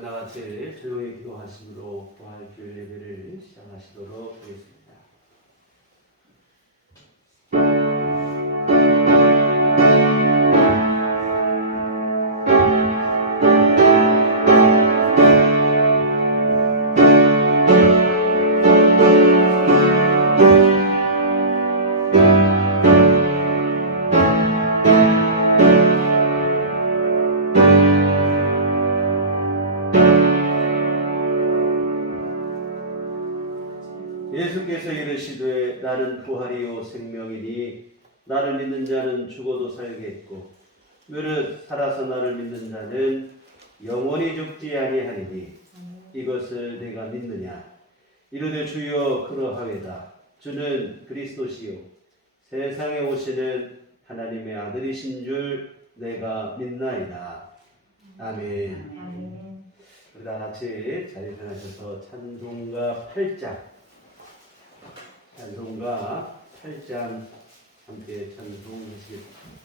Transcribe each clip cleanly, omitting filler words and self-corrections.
나같이 조용히 기도하심으로 부활주일 예배를 시작하시도록 하겠습니다. 예수께서 이르시되 나는 부활이요 생명이니 나를 믿는 자는 죽어도 살겠고 무릇 살아서 나를 믿는 자는 영원히 죽지 아니하리니 이것을 내가 믿느냐. 이르되 주여 그러하외다. 주는 그리스도시요 세상에 오시는 하나님의 아들이신 줄 내가 믿나이다. 아멘. 우리 다 같이 자리 편하셔서 찬송가 8장 함께 찬송하시겠습니다.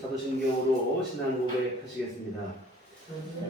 사도신경으로 신앙 고백하시겠습니다.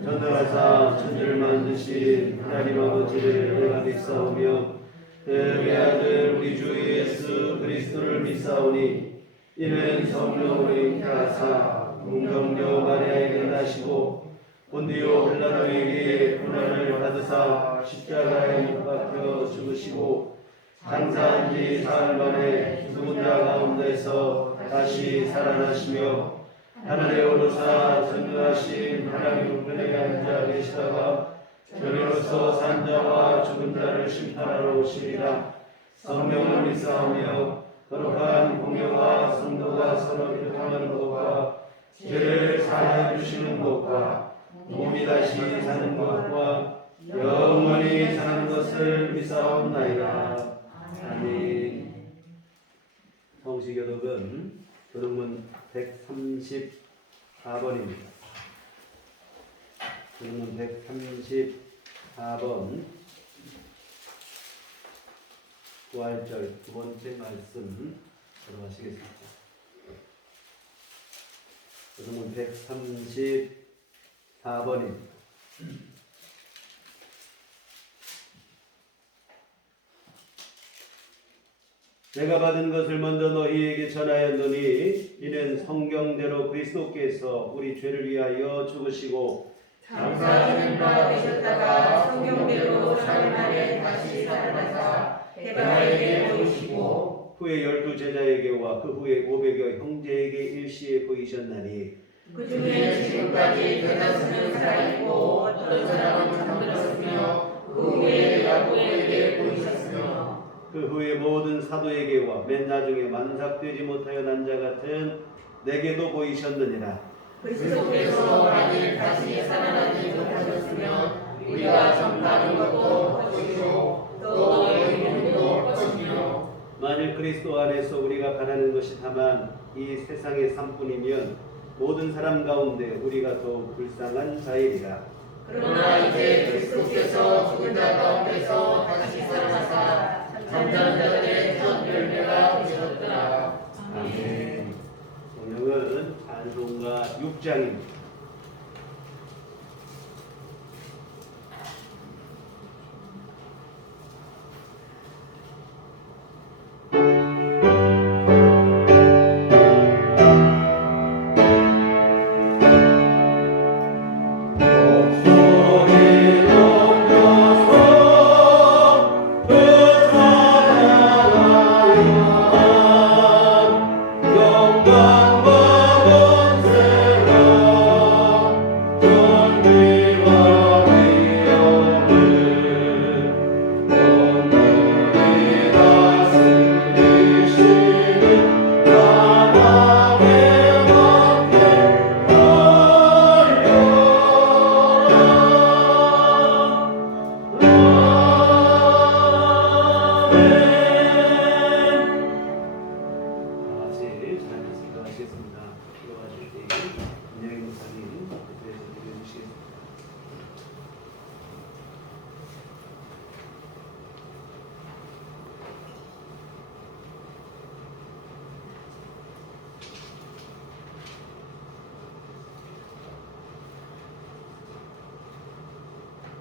전능하사 천지를 만드신 하나님 아버지를 내가 믿사오며 그의 아들 우리 주 예수 그리스도를 믿사오니 이는 성령으로 잉태하사 동정녀 마리아에게 나시고 본디오 빌라도에게 고난을 받으사 십자가에 못 박혀 죽으시고 장사한 지 사흘 만에 죽은 자 가운데서 다시 살아나시며 하늘에 오르사 전능하신 하나님 우편에 앉아 계시다가 저리로서 산 자와 죽은 자를 심판하러 오시리라. 성령을 믿사오며 거룩한 공예와 성도가 서로 교통하는 것과 죄를 사하여 주시는 것과 몸이 다시 사는 것과 영원히 사는 것을 믿사옵나이다. 아멘. 성시교독은 교독문 134번입니다. 교독문 134번 부활절 두 번째 말씀 들어가시겠습니다. 교독문 134번입니다. 내가 받은 것을 먼저 너희에게 전하였노니 이는 성경대로 그리스도께서 우리 죄를 위하여 죽으시고 장사하는 바 되셨다가 성경대로 사흘 만에 다시 살아나사 대가에게 보이시고 후에 12 제자에게와 그 후에 500여 형제에게 일시에 보이셨나니 그 중에 지금까지 대다수는 살아있고 어떤 사람은 잠들었으며 그 후에 야고보에게 보이셨으며 그 후에 모든 사도에게와 맨 나중에 만삭되지 못하여 난 자 같은 내게도 보이셨느니라. 그리스도께서 만일 다시 살아나지 못하셨으면 우리가 전파하는 것도 헛것이요 또 너희는 헛것이며 만일 그리스도 안에서 우리가 바라는 것이 다만 이 세상의 삶뿐이면 모든 사람 가운데 우리가 더욱 불쌍한 자이리라. 그러나 이제 그리스도께서 죽은 자 가운데서 다시 살아나사 잠자는 자들의 첫 열매가 되셨더라. 아멘. 오늘은 찬송가 6장입니다.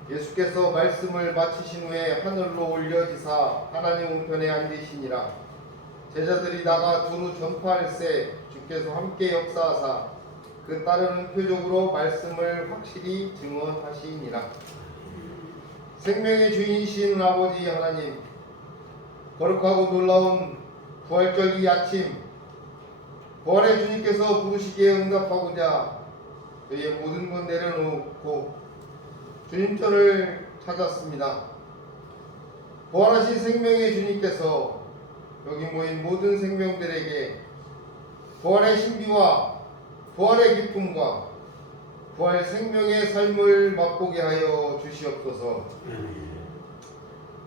예수께서 말씀을 마치신 후에 하늘로 올려지사 하나님 우편에 앉으시니라. 제자들이 나가 두루 전파할세 주께서 함께 역사하사 그 따르는 표적으로 말씀을 확실히 증언하시니라. 생명의 주인이신 아버지 하나님, 거룩하고 놀라운 부활절 이 아침 부활의 주님께서 부르시기에 응답하고자 저희의 모든 것 내려놓고 주님 편을 찾았습니다. 부활하신 생명의 주님께서 여기 모인 모든 생명들에게 부활의 신비와 부활의 기쁨과 부활 생명의 삶을 맛보게 하여 주시옵소서.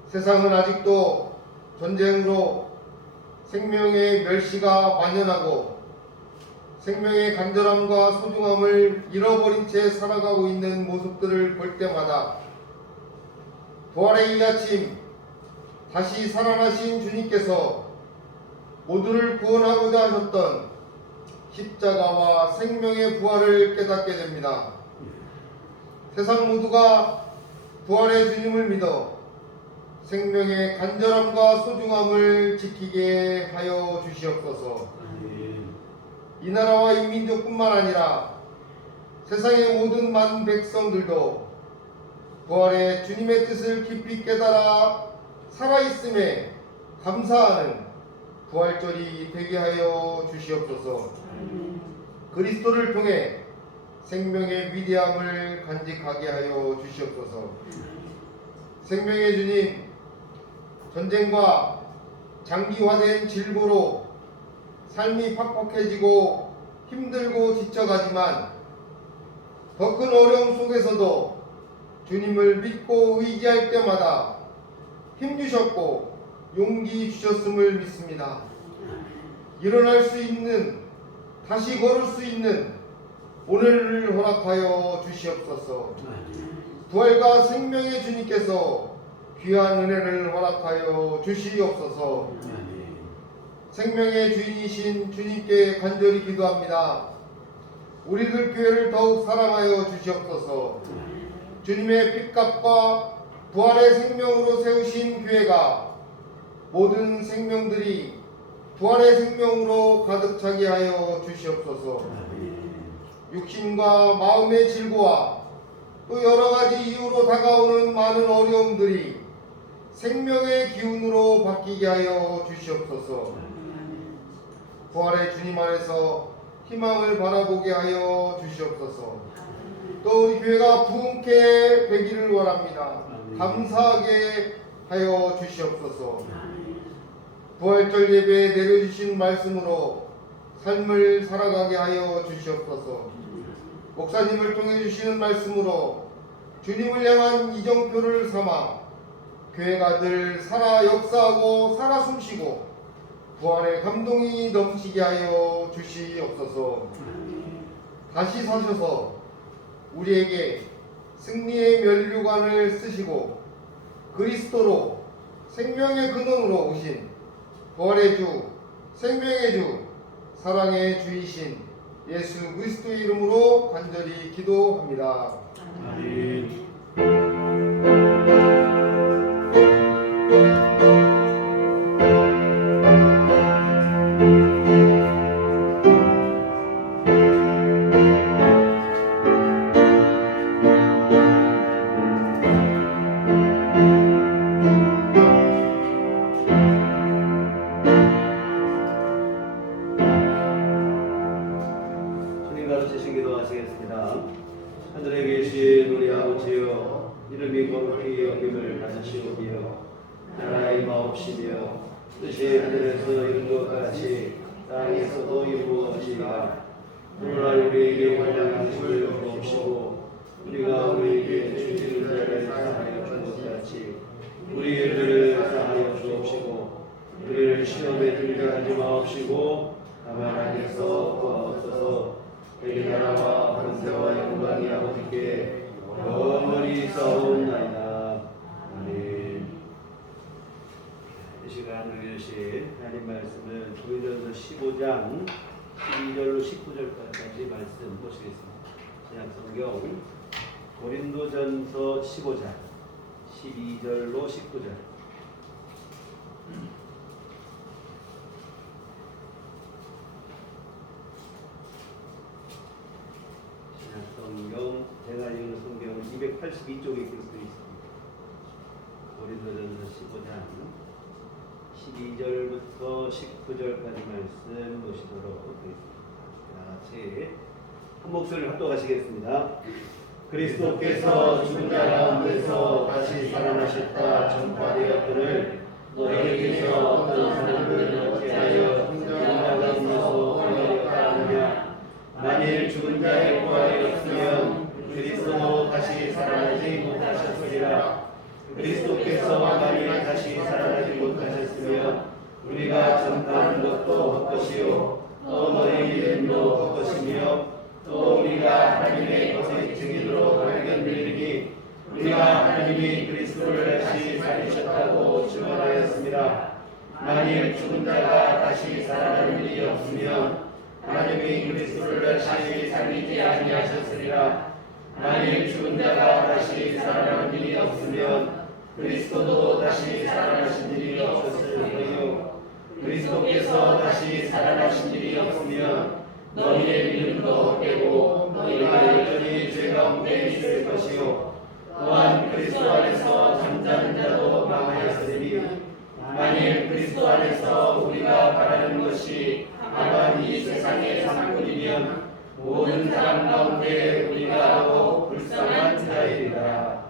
세상은 아직도 전쟁으로 생명의 멸시가 만연하고 생명의 간절함과 소중함을 잃어버린 채 살아가고 있는 모습들을 볼 때마다 부활의 이 아침 다시 살아나신 주님께서 모두를 구원하고자 하셨던 십자가와 생명의 부활을 깨닫게 됩니다. 세상 모두가 부활의 주님을 믿어 생명의 간절함과 소중함을 지키게 하여 주시옵소서. 이 나라와 이 민족뿐만 아니라 세상의 모든 많은 백성들도 부활의 주님의 뜻을 깊이 깨달아 살아있음에 감사하는 부활절이 되게 하여 주시옵소서. 그리스도를 통해 생명의 위대함을 간직하게 하여 주시옵소서. 생명의 주님, 전쟁과 장기화된 질보로 삶이 팍팍해지고 힘들고 지쳐가지만 더 큰 어려움 속에서도 주님을 믿고 의지할 때마다 힘주셨고 용기 주셨음을 믿습니다. 일어날 수 있는, 다시 걸을 수 있는 오늘을 허락하여 주시옵소서. 부활과 생명의 주님께서 귀한 은혜를 허락하여 주시옵소서. 생명의 주인이신 주님께 간절히 기도합니다. 우리들 교회를 더욱 사랑하여 주시옵소서. 주님의 핏값과 부활의 생명으로 세우신 교회가 모든 생명들이 부활의 생명으로 가득 차게 하여 주시옵소서. 육신과 마음의 질고와 또 여러 가지 이유로 다가오는 많은 어려움들이 생명의 기운으로 바뀌게 하여 주시옵소서. 부활의 주님 안에서 희망을 바라보게 하여 주시옵소서. 또 우리 교회가 부흥케 되기를 원합니다. 감사하게 하여 주시옵소서. 부활절 예배에 내려주신 말씀으로 삶을 살아가게 하여 주시옵소서. 목사님을 통해 주시는 말씀으로 주님을 향한 이정표를 삼아 교회가 늘 살아 역사하고 살아 숨쉬고 부활의 감동이 넘치게 하여 주시옵소서. 다시 사셔서 우리에게 승리의 면류관을 쓰시고 그리스도로 생명의 근원으로 오신 부활의 주, 생명의 주, 사랑의 주이신 예수 그리스도의 이름으로 간절히 기도합니다. 아멘. 주님 가르치신 기도하시겠습니다. 하늘에 계신 우리 아버지여, 이름이 거룩히 여김을 받으시오며 나라의 임하옵시며 뜻이 하늘에서 이룬 것 같이 땅에서도 이루어지리라. 오늘날 우리에게 원하는 양식을 주옵시고 우리가 우리에게 주시는 자를 사하여 준 것 같이 우리 일들을 사하여 주옵시고 우리를 시험에 들게 하지 마옵시고 다만 악에서 구하옵소서. 내 나라와 권세와 영광이 아버지께 영원히 싸움나이다. 아멘. 이 시간 읽으실 하나님 말씀은 고린도전서 15장 12절로 19절까지 말씀 보시겠습니다. 신약 성경 고린도전서 15장 12절로 19절. 성경, 제가 읽는 성경 282쪽에 기록되어 있습니다. 고린도전서 15장 12절부터 19절까지 말씀 보시도록 되겠습니다. 제 한 목소리를 합독하시겠습니다. 그리스도께서 죽은 자 가운데서 다시 살아나셨다 전파되었거늘 너희에게서 어떤 사람을 어찌하여 죽은 자 가운데서 부활하였다 하느냐. 만일 죽은 자의 부활이 없으면 그리스도도 다시 살아나지 못하셨으리라. 그리스도께서 만일 다시 살아나지 못하셨으면 우리가 전파하는 것도 헛것이요 또 너희 믿음도 헛것이며 또 우리가 하나님의 거짓 증인으로 발견되리니 우리가 하나님이 그리스도를 다시 살리셨다고 증언하였습니다. 만일 죽은 자가 다시 살아나는 일이 없으면 하나님이 그리스도를 다시 살리지 아니하셨으리라. 만일 죽은 자가 다시 살아나는 일이 없으면 그리스도도 다시 살아나신 일이 없었을 거요. 그리스도께서 다시 살아나신 일이 없으면 너희의 믿음도 헛되고 너희가 여전히 죄 가운데 있을 것이요 또한 그리스도 안에서 잠자는 자도 망하였으니 만일 그리스도 안에서 우리가 바라는 것이 다만 이 세상의 삶뿐이면 모든 사람 가운데 우리가 더욱 불쌍한 자이리라.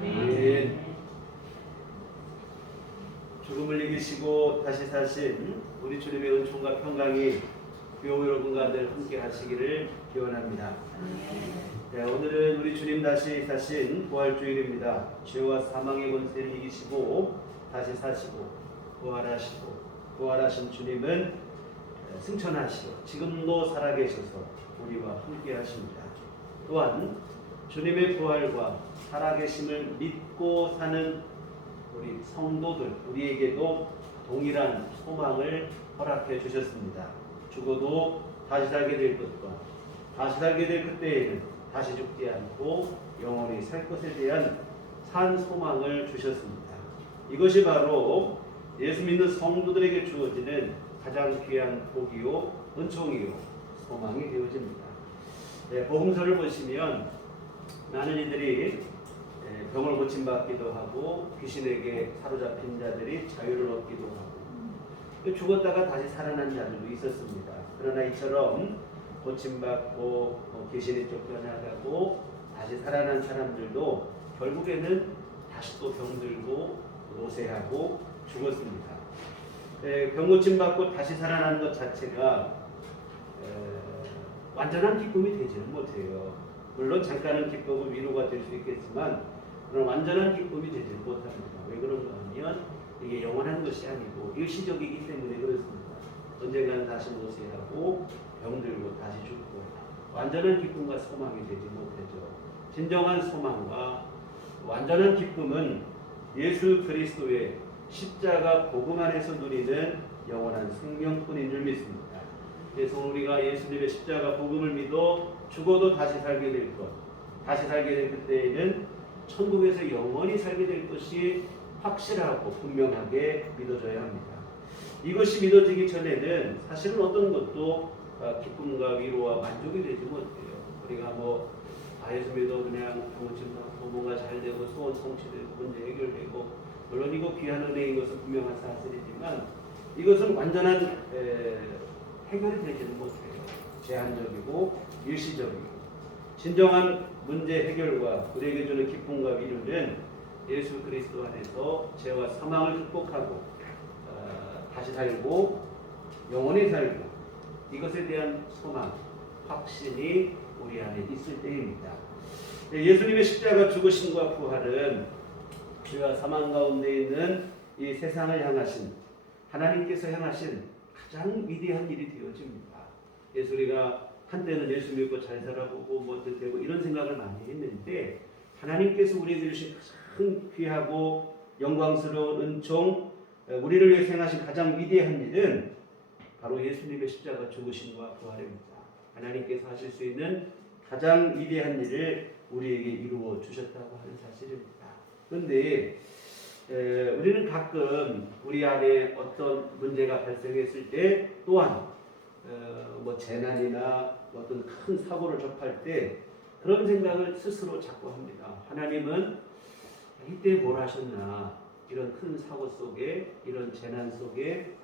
아멘. 죽음을 이기시고 다시 사신 우리 주님의 은총과 평강이 교우 여러분과 늘 함께 하시기를 기원합니다. 네, 오늘은 우리 주님 다시 사신 부활주일입니다. 죄와 사망의 권세를 이기시고 다시 사시고 부활하신 주님은 승천하시고 지금도 살아계셔서 우리와 함께 하십니다. 또한 주님의 부활과 살아계심을 믿고 사는 우리 성도들, 우리에게도 동일한 소망을 허락해 주셨습니다. 죽어도 다시 살게 될 것과 다시 살게 될 그때에는 다시 죽지 않고 영원히 살 것에 대한 산 소망을 주셨습니다. 이것이 바로 예수 믿는 성도들에게 주어지는 가장 귀한 복이요, 은총이요, 소망이 되어집니다. 네, 복음서를 보시면 많은 이들이 병을 고침받기도 하고 귀신에게 사로잡힌 자들이 자유를 얻기도 하고 죽었다가 다시 살아난 자들도 있었습니다. 그러나 이처럼 고침받고 귀신이 쫓겨나가고 다시 살아난 사람들도 결국에는 다시 또 병들고 노쇠하고 죽었습니다. 병 고침받고 다시 살아나는 것 자체가 완전한 기쁨이 되지는 못해요. 물론 잠깐은 기쁘고 위로가 될 수 있겠지만 그런 완전한 기쁨이 되지 못합니다. 왜 그런가 하면 이게 영원한 것이 아니고 일시적이기 때문에 그렇습니다. 언젠가는 다시 노쇠하고 병들고 다시 죽고 완전한 기쁨과 소망이 되지 못하죠. 진정한 소망과 완전한 기쁨은 예수 그리스도의 십자가 복음 안에서 누리는 영원한 생명뿐인 줄 믿습니다. 그래서 우리가 예수님의 십자가 복음을 믿어 죽어도 다시 살게 될 것, 다시 살게 될 그때에는 천국에서 영원히 살게 될 것이 확실하고 분명하게 믿어져야 합니다. 이것이 믿어지기 전에는 사실은 어떤 것도 기쁨과 위로와 만족이 되지 못해요. 우리가 예수 믿어 그냥 병고침받고 뭔가 잘 되고 소원 성취되고 문제 해결되고 물론 이거 귀한 은혜인 것은 분명한 사실이지만 이것은 완전한 해결이 되지는 못해요. 제한적이고 일시적이고 진정한 문제 해결과 우리에게 주는 기쁨과 위로는 예수 그리스도 안에서 죄와 사망을 극복하고 다시 살고 영원히 살고 이것에 대한 소망, 확신이 우리 안에 있을 때입니다. 예수님의 십자가 죽으심과 부활은 죄와 사망 가운데 있는 이 세상을 향하신 하나님께서 향하신 가장 위대한 일이 되어집니다. 우리가 한때는 예수 믿고 잘 살아보고 뭐든 되고 이런 생각을 많이 했는데 하나님께서 우리에게 주신 가장 귀하고 영광스러운 은총 우리를 위해 행하신 가장 위대한 일은 바로 예수님의 십자가 죽으심과 부활입니다. 하나님께서 하실 수 있는 가장 위대한 일을 우리에게 이루어 주셨다고 하는 사실입니다. 그런데 우리는 가끔 우리 안에 어떤 문제가 발생했을 때 또한 재난이나 어떤 큰 사고를 접할 때 그런 생각을 스스로 자꾸 합니다. 하나님은 이때 뭘 하셨나? 이런 큰 사고 속에 이런 재난 속에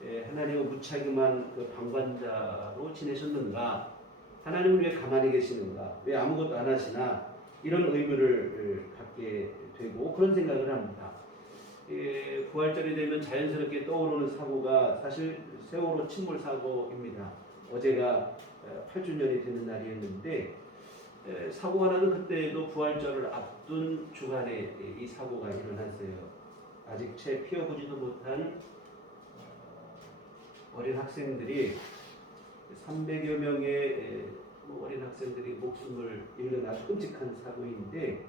하나님은 무책임한 그 방관자로 지내셨는가? 하나님은 왜 가만히 계시는가? 왜 아무것도 안 하시나? 이런 의문을 갖게 되고 그런 생각을 합니다. 부활절이 되면 자연스럽게 떠오르는 사고가 사실 세월호 침몰 사고입니다. 어제가 8주년이 되는 날이었는데 사고가 나는 그때도 부활절을 앞둔 주간에 이 사고가 일어났어요. 아직 채 피어보지도 못한 어린 학생들이 300여 명의 어린 학생들이 목숨을 잃는 아주 끔찍한 사고인데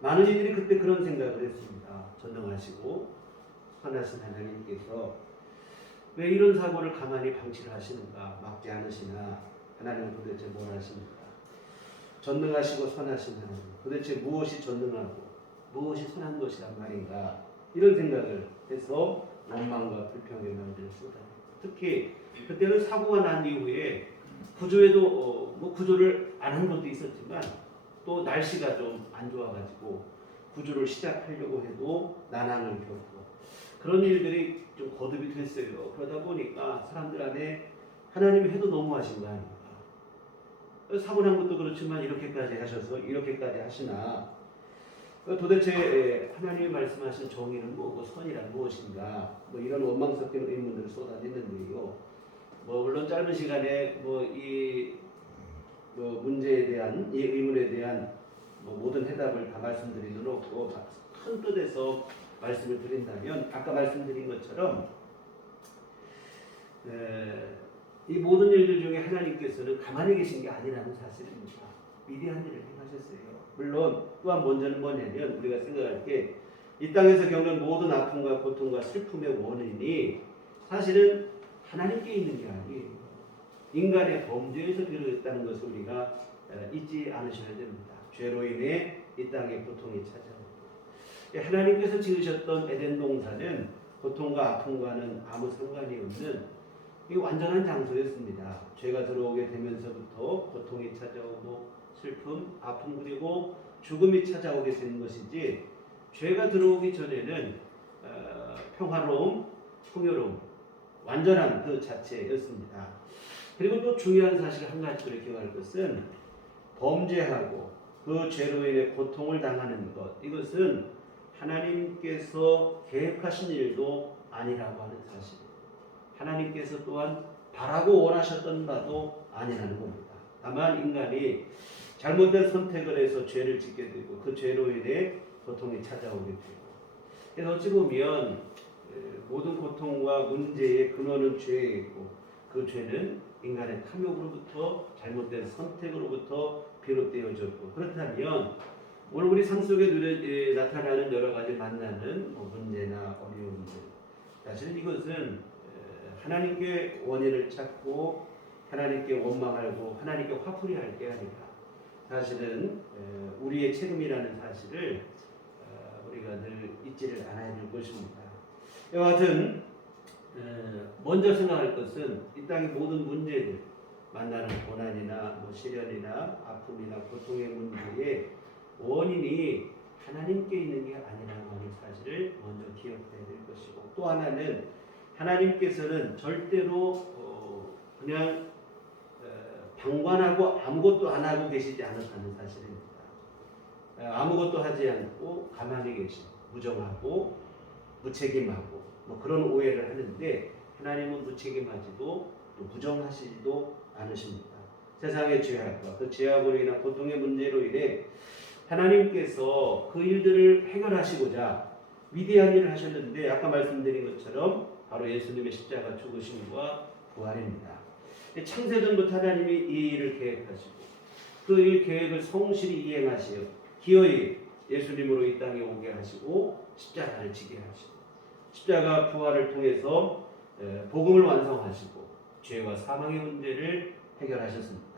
많은 이들이 그때 그런 생각을 했습니다. 전능하시고 선하신 하나님께서 왜 이런 사고를 가만히 방치를 하시는가? 막지 않으시나? 하나님은 도대체 뭘 하십니까? 전능하시고 선하신 하나님 도대체 무엇이 전능하고 무엇이 선한 것이란 말인가? 이런 생각을 해서 원망과 불평에 만들었습니다. 특히 그때는 사고가 난 이후에 구조에도 구조를 안 한 것도 있었지만 또 날씨가 좀 안 좋아가지고 구조를 시작하려고 해도 난항을 겪고 그런 일들이 좀 거듭이 됐어요. 그러다 보니까 사람들 안에 하나님이 해도 너무하신 거 아닌가? 사고 난 것도 그렇지만 이렇게까지 하셔서 이렇게까지 하시나? 도대체 하나님이 말씀하신 정의는 뭐고 선이란 무엇인가? 뭐 이런 원망 섞인 의문들을 쏟아냈는데요. 뭐 물론 짧은 시간에 이 문제에 대한 이 의문에 대한 모든 해답을 다 말씀드릴 수는 없고 큰 뜻에서 말씀을 드린다면 아까 말씀드린 것처럼 이 모든 일들 중에 하나님께서는 가만히 계신 게 아니라는 사실입니다. 위대한 일을 행하셨어요. 물론 또한 먼저는 뭐냐면 우리가 생각할 때 이 땅에서 겪는 모든 아픔과 고통과 슬픔의 원인이 사실은 하나님께 있는 게 아니에요. 인간의 범죄에서 비롯했다는 것을 우리가 잊지 않으셔야 됩니다. 죄로 인해 이 땅에 고통이 찾아오고 하나님께서 지으셨던 에덴 동산은 고통과 아픔과는 아무 상관이 없는 완전한 장소였습니다. 죄가 들어오게 되면서부터 고통이 찾아오고 슬픔, 아픔 그리고 죽음이 찾아오게 되는 것이지 죄가 들어오기 전에는 평화로움, 풍요로움, 완전한 그 자체였습니다. 그리고 또 중요한 사실 한 가지를 기억할 것은 범죄하고 그 죄로 인해 고통을 당하는 것 이것은 하나님께서 계획하신 일도 아니라고 하는 사실. 하나님께서 또한 바라고 원하셨던 바도 아니라는 겁니다. 다만 인간이 잘못된 선택을 해서 죄를 짓게 되고 그 죄로 인해 고통이 찾아오게 되고 그래서 어찌 보면 모든 고통과 문제의 근원은 죄에 있고 그 죄는 인간의 탐욕으로부터 잘못된 선택으로부터 비롯되어졌고 그렇다면 오늘 우리 삶 속에 나타나는 여러 가지 만나는 문제나 어려움들 사실 이것은 하나님께 원인을 찾고 하나님께 원망하고 하나님께 화풀이할 게 아니라 사실은 우리의 책임이라는 사실을 우리가 늘 잊지를 않아야 될 것입니다. 여하튼 먼저 생각할 것은 이 땅의 모든 문제들 만나는 고난이나 시련이나 아픔이나 고통의 문제의 원인이 하나님께 있는 게 아니라는 사실을 먼저 기억해야 될 것이고 또 하나는 하나님께서는 절대로 그냥 방관하고 아무것도 안 하고 계시지 않았다는 사실입니다. 아무것도 하지 않고 가만히 계신 무정하고 무책임하고 그런 오해를 하는데 하나님은 무책임하지도 또 무정하시지도 않으십니다. 세상의 죄악과 그 죄악으로 인한 고통의 문제로 인해 하나님께서 그 일들을 해결하시고자 위대한 일을 하셨는데 아까 말씀드린 것처럼 바로 예수님의 십자가 죽으심과 부활입니다. 창세전부터 하나님이 이 일을 계획하시고 그 일 계획을 성실히 이행하시어 기어이 예수님으로 이 땅에 오게 하시고 십자가를 지게 하시고 십자가 부활을 통해서 복음을 완성하시고 죄와 사망의 문제를 해결하셨습니다.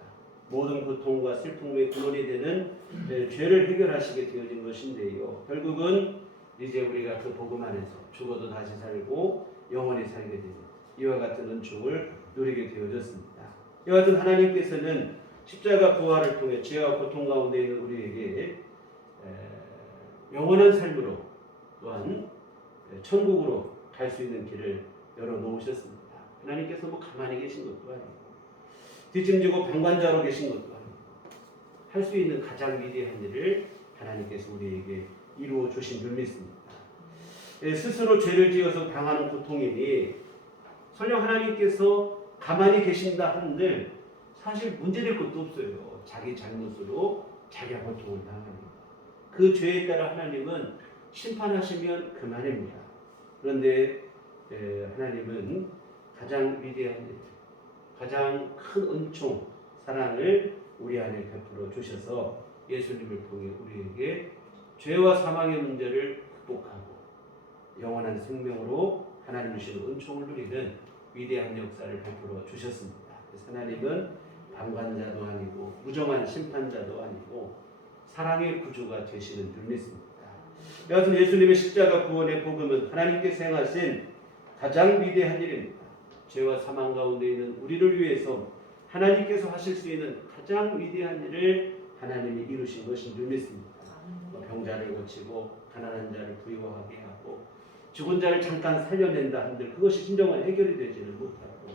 모든 고통과 슬픔의 근원이 되는 죄를 해결하시게 되어진 것인데요. 결국은 이제 우리가 그 복음 안에서 죽어도 다시 살고 영원히 살게 되는 이와 같은 은총을 누리게 되어졌습니다. 이와 같은 하나님께서는 십자가 부활을 통해 죄와 고통 가운데 있는 우리에게 영원한 삶으로 또한 천국으로 갈 수 있는 길을 열어놓으셨습니다. 하나님께서 가만히 계신 것도 아니고 뒷짐지고 방관자로 계신 것도 아니고 할 수 있는 가장 위대한 일을 하나님께서 우리에게 이루어 주신 줄 믿습니다. 스스로 죄를 지어서 당하는 고통이니 설령 하나님께서 가만히 계신다 한들 사실 문제될 것도 없어요. 자기 잘못으로 자기가 고통을 당합니다. 그 죄에 따라 하나님은 심판하시면 그만입니다. 그런데 하나님은 가장 위대한 일, 가장 큰 은총, 사랑을 우리 안에 베풀어 주셔서 예수님을 통해 우리에게 죄와 사망의 문제를 극복하고 영원한 생명으로 하나님 주시는 은총을 누리는 위대한 역사를 베풀어 주셨습니다. 그래서 하나님은 방관자도 아니고 무정한 심판자도 아니고 사랑의 구주가 되시는 줄 믿습니다. 여하튼 예수님의 십자가 구원의 복음은 하나님께서 행하신 가장 위대한 일입니다. 죄와 사망 가운데 있는 우리를 위해서 하나님께서 하실 수 있는 가장 위대한 일을 하나님이 이루신 것인 줄 믿습니다. 병자를 고치고 가난한 자를 부유하게 하고 죽은 자를 잠깐 살려낸다 한들 그것이 진정한 해결이 되지는 못하고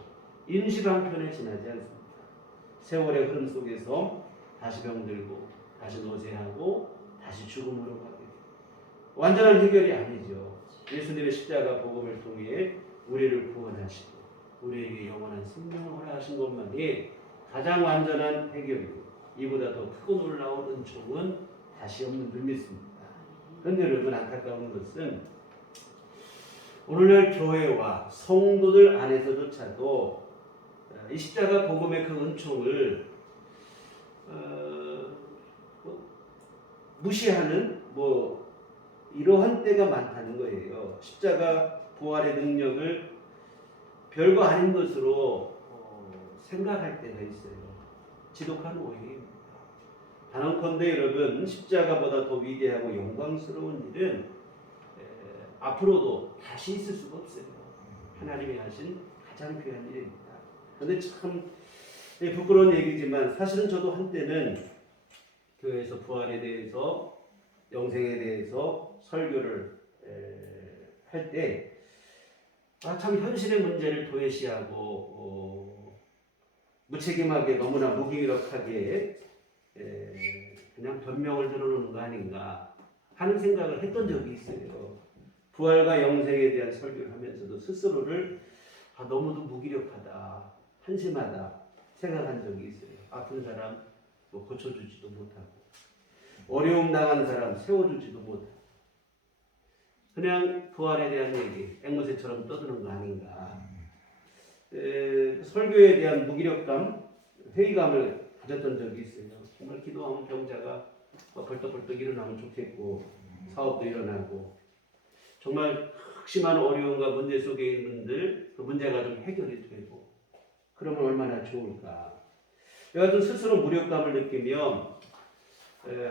임시방편에 지나지 않습니다. 세월의 흐름 속에서 다시 병들고 다시 노쇠하고 다시 죽음으로 가게 되고 완전한 해결이 아니죠. 예수님의 십자가 복음을 통해 우리를 구원하시고 우리에게 영원한 생명을 허락하신 것만이 가장 완전한 해결이고 이보다 더 크고 놀라운 은총은 다시 없는 줄 믿습니다. 그런데 여러분 안타까운 것은 오늘날 교회와 성도들 안에서조차도 이 십자가 복음의 그 은총을 무시하는 이러한 때가 많다는 거예요. 십자가 부활의 능력을 별거 아닌 것으로 생각할 때가 있어요. 지독한 오해입니다. 단언컨대 여러분 십자가보다 더 위대하고 영광스러운 일은 앞으로도 다시 있을 수가 없어요. 하나님이 하신 가장 귀한 일입니다. 그런데 참 부끄러운 얘기지만 사실은 저도 한때는 교회에서 부활에 대해서 영생에 대해서 설교를 할 때 참 현실의 문제를 도외시하고 무책임하게 너무나 무기력하게 그냥 변명을 들어놓는 거 아닌가 하는 생각을 했던 적이 있어요. 부활과 영생에 대한 설교를 하면서도 스스로를 너무도 무기력하다, 한심하다 생각한 적이 있어요. 아픈 사람 고쳐주지도 못하고 어려움 당한 사람 세워주지도 못하고 그냥 부활에 대한 얘기 앵무새처럼 떠드는 거 아닌가. 설교에 대한 무기력감, 회의감을 가졌던 적이 있어요. 정말 기도하면 병자가 벌떡벌떡 일어나면 좋겠고 사업도 일어나고 정말 극심한 어려움과 문제 속에 있는 분들 그 문제가 좀 해결이 되고 그러면 얼마나 좋을까. 여하튼 스스로 무력감을 느끼며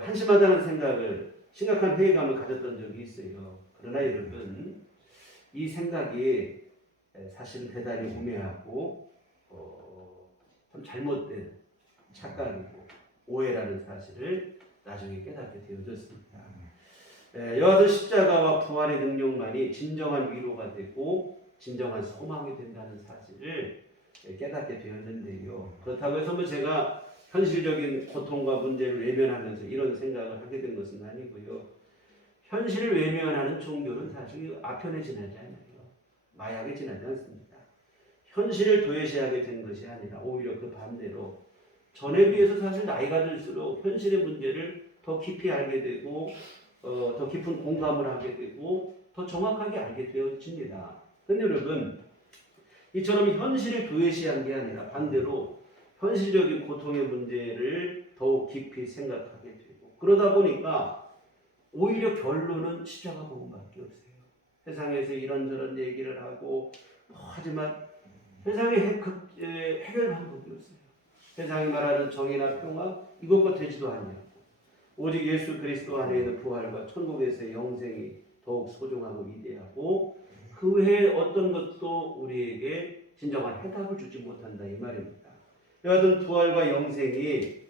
한심하다는 생각을 심각한 회의감을 가졌던 적이 있어요. 그러나 여러분 이 생각이 사실은 대단히 우매하고 참 잘못된 착각이고 오해라는 사실을 나중에 깨닫게 되어졌습니다. 여하튼 십자가와 부활의 능력만이 진정한 위로가 되고 진정한 소망이 된다는 사실을 깨닫게 되었는데요. 그렇다고 해서 제가 현실적인 고통과 문제를 외면하면서 이런 생각을 하게 된 것은 아니고요. 현실을 외면하는 종교는 사실 아편에 지나지 않아요. 마약에 지나지 않습니다. 현실을 도외시하게 된 것이 아니라 오히려 그 반대로 전에 비해서 사실 나이가 들수록 현실의 문제를 더 깊이 알게 되고 더 깊은 공감을 하게 되고 더 정확하게 알게 되어집니다. 그런데 여러분 이처럼 현실을 도외시한 게 아니라 반대로 현실적인 고통의 문제를 더욱 깊이 생각하게 되고 그러다 보니까 오히려 결론은 십자가 복음밖에 없어요. 세상에서 이런저런 얘기를 하고 하지만 세상에 해결 방법이 없어요. 세상이 말하는 정의나 평화 이것과 되지도 않냐고. 오직 예수 그리스도 안에 있는 부활과 천국에서의 영생이 더욱 소중하고 위대하고 그 외에 어떤 것도 우리에게 진정한 해답을 주지 못한다 이 말입니다. 여하튼 부활과 영생이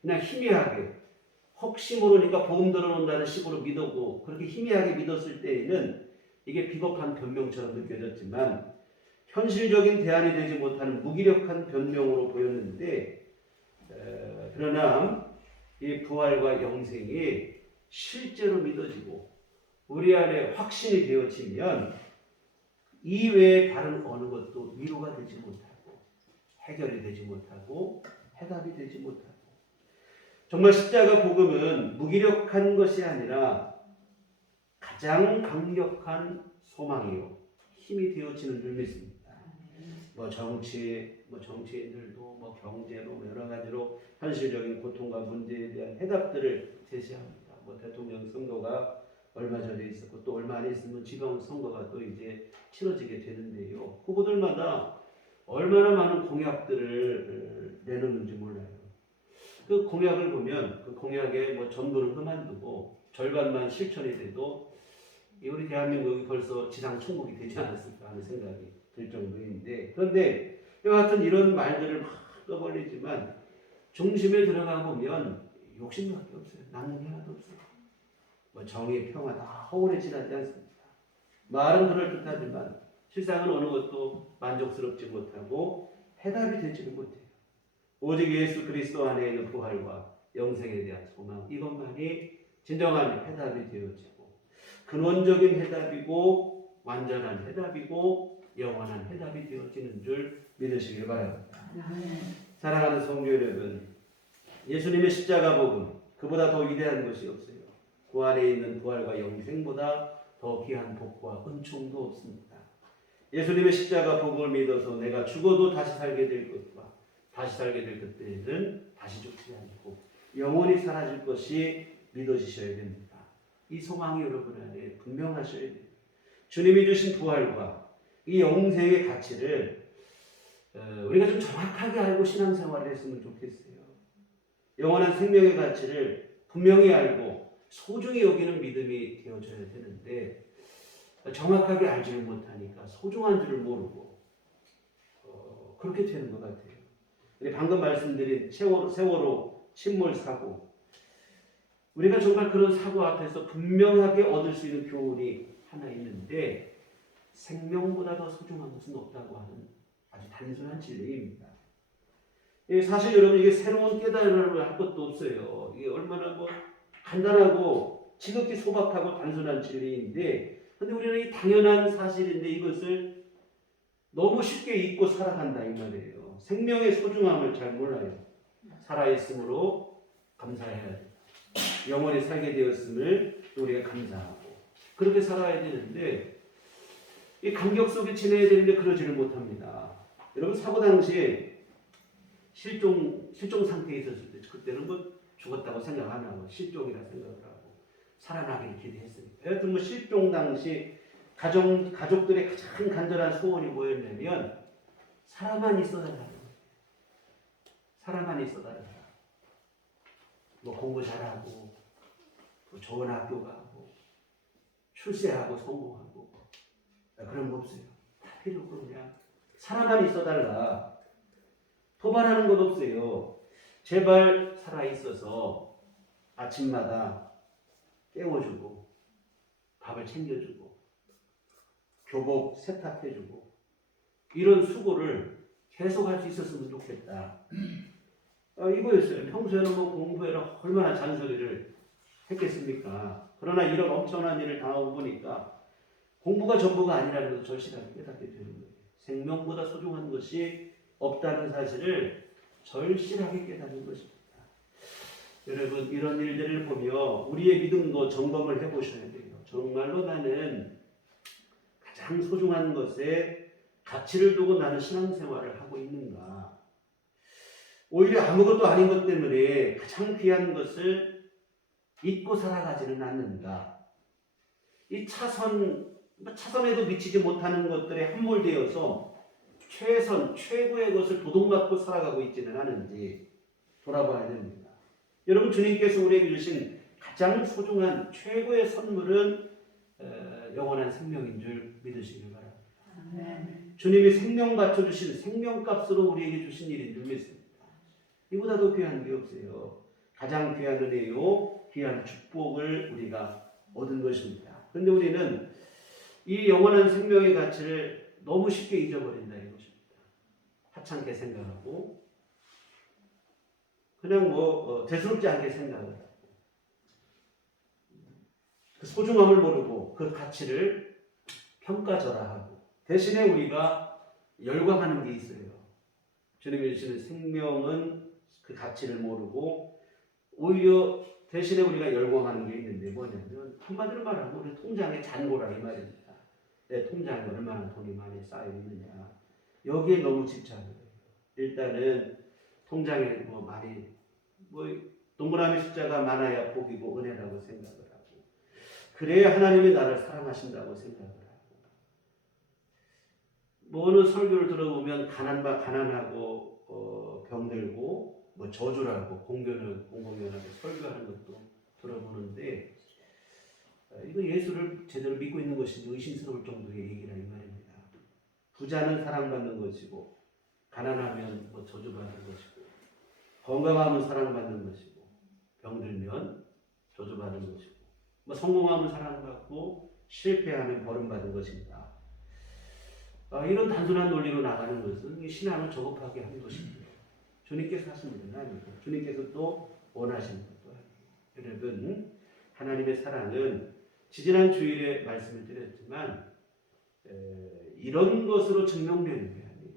그냥 희미하게 혹시 모르니까 복음 들어온다는 식으로 믿었고 그렇게 희미하게 믿었을 때에는 이게 비겁한 변명처럼 느껴졌지만 현실적인 대안이 되지 못하는 무기력한 변명으로 보였는데 그러나 이 부활과 영생이 실제로 믿어지고 우리 안에 확신이 되어지면 이외에 다른 어느 것도 위로가 되지 못하고 해결이 되지 못하고 해답이 되지 못하고 정말 십자가 복음은 무기력한 것이 아니라 가장 강력한 소망이요 힘이 되어지는 줄 믿습니다. 정치인들도 경제로 여러 가지로 현실적인 고통과 문제에 대한 해답들을 제시합니다. 대통령 선거가 얼마 전에 있었고 또 얼마 안 있으면 지방 선거가 또 이제 치러지게 되는데요. 후보들마다 얼마나 많은 공약들을 내놓는지 몰라요. 그 공약을 보면 그 공약의 전부는 그만두고 절반만 실천이 돼도 우리 대한민국이 벌써 지상 천국이 되지 않았을까 하는 생각이 들 정도인데 그런데 여하튼 이런 말들을 막 떠벌리지만 중심에 들어가 보면 욕심밖에 없어요. 남는 게 하나도 없어요. 정의, 평화 다 허울에 지나지 않습니다. 말은 그럴듯하지만 실상은 어느 것도 만족스럽지 못하고 해답이 되지를 못해요. 오직 예수 그리스도 안에 있는 부활과 영생에 대한 소망 이것만이 진정한 해답이 되어지고 근원적인 해답이고 완전한 해답이고 영원한 해답이 되어지는 줄 믿으시길 바랍니다. 사랑하는 성도 여러분, 예수님의 십자가 복음 그보다 더 위대한 것이 없어요. 그 안에 있는 부활과 영생보다 더 귀한 복과 은총도 없습니다. 예수님의 십자가 복음을 믿어서 내가 죽어도 다시 살게 될 것과 다시 살게 될 그때는 다시 죽지 않고 영원히 사라질 것이 믿어지셔야 됩니다. 이 소망이 여러분 안에 분명하셔야 됩니다. 주님이 주신 부활과 이 영생의 가치를 우리가 좀 정확하게 알고 신앙생활을 했으면 좋겠어요. 영원한 생명의 가치를 분명히 알고 소중히 여기는 믿음이 되어져야 되는데 정확하게 알지를 못하니까 소중한 줄을 모르고 그렇게 되는 것 같아요. 근데 방금 말씀드린 세월호 침몰 사고, 우리가 정말 그런 사고 앞에서 분명하게 얻을 수 있는 교훈이 하나 있는데 생명보다 더 소중한 것은 없다고 하는 아주 단순한 진리입니다. 사실 여러분 이게 새로운 깨달음을 할 것도 없어요. 이게 얼마나 간단하고 지극히 소박하고 단순한 진리인데, 근데 우리는 이 당연한 사실인데 이것을 너무 쉽게 잊고 살아간다 이 말이에요. 생명의 소중함을 잘 몰라요. 살아있음으로 감사해야 돼요. 영원히 살게 되었음을 우리가 감사하고 그렇게 살아야 되는데 이 감격 속에 지내야 되는데 그러지를 못합니다. 여러분 사고 당시에 실종 상태에 있었을 때 그때는 죽었다고 생각 안 하고 실종이라 생각을 하고 살아나기를 기대했습니다. 여하튼 실종 당시 가족들의 가장 간절한 소원이 뭐였냐면 사람만 있어달라. 사람만 있어달라. 공부 잘하고 좋은 학교 가고 출세하고 성공하고 그런 거 없어요. 다 필요 없고 그냥 사람만 있어달라. 도발하는 것 없어요. 제발 살아있어서 아침마다 깨워주고 밥을 챙겨주고 교복 세탁해주고 이런 수고를 계속 할 수 있었으면 좋겠다. 이거였어요. 평소에는 공부해라 얼마나 잔소리를 했겠습니까? 그러나 이런 엄청난 일을 당하고 보니까 공부가 전부가 아니라는 것을 절실하게 깨닫게 되는 거예요. 생명보다 소중한 것이 없다는 사실을 절실하게 깨닫는 것입니다. 여러분 이런 일들을 보며 우리의 믿음도 점검을 해보셔야 돼요. 정말로 나는 가장 소중한 것에 가치를 두고 나는 신앙생활을 하고 있는가? 오히려 아무것도 아닌 것 때문에 가장 귀한 것을 잊고 살아가지는 않는가? 이 차선에도 미치지 못하는 것들에 함몰되어서 최고의 것을 도둑맞고 살아가고 있지는 않은지 돌아봐야 됩니다. 여러분 주님께서 우리에게 주신 가장 소중한 최고의 선물은 영원한 생명인 줄 믿으시길 바랍니다. 주님이 생명 바쳐주신 생명값으로 우리에게 주신 일인 줄 믿습니다. 이보다 더 귀한 게 없어요. 가장 귀한 은혜요, 귀한 축복을 우리가 얻은 것입니다. 그런데 우리는 이 영원한 생명의 가치를 너무 쉽게 잊어버린다 이것입니다. 하찮게 생각하고 그냥 대수롭지 않게 생각을 하고 그 소중함을 모르고 그 가치를 평가절하하고 대신에 우리가 열광하는 게 있어요. 주님이 주시는 생명은 그 가치를 모르고 오히려 대신에 우리가 열광하는 게 있는데 뭐냐면 한마디로 말하면 우리 통장에 잔고라 이 말입니다. 내 통장에 얼마나 돈이 많이 쌓여 있느냐 여기에 너무 집착을 해요. 일단은 통장에 많이 동그라미 숫자가 많아야 복이고 은혜라고 생각을 하고 그래야 하나님이 나를 사랑하신다고 생각을 하고 어느 설교를 들어보면 가난하고 병들고 저주라고 공공연하게 설교하는 것도 들어보는데 이거 예수를 제대로 믿고 있는 것인지 의심스러울 정도의 얘기라 이 말입니다. 부자는 사랑받는 것이고 가난하면 저주받는 것이고 건강하면 사랑받는 것이고 병들면 저주받는 것이고 성공하면 사랑받고 실패하면 버림받은 것입니다. 이런 단순한 논리로 나가는 것은 신앙을 저급하게 하는 것입니다. 주님께서 하시는 건 아니고 주님께서 또 원하시는 것도 아니고 여러분 하나님의 사랑은 지지난 주일에 말씀을 드렸지만 이런 것으로 증명되는 게 아니에요.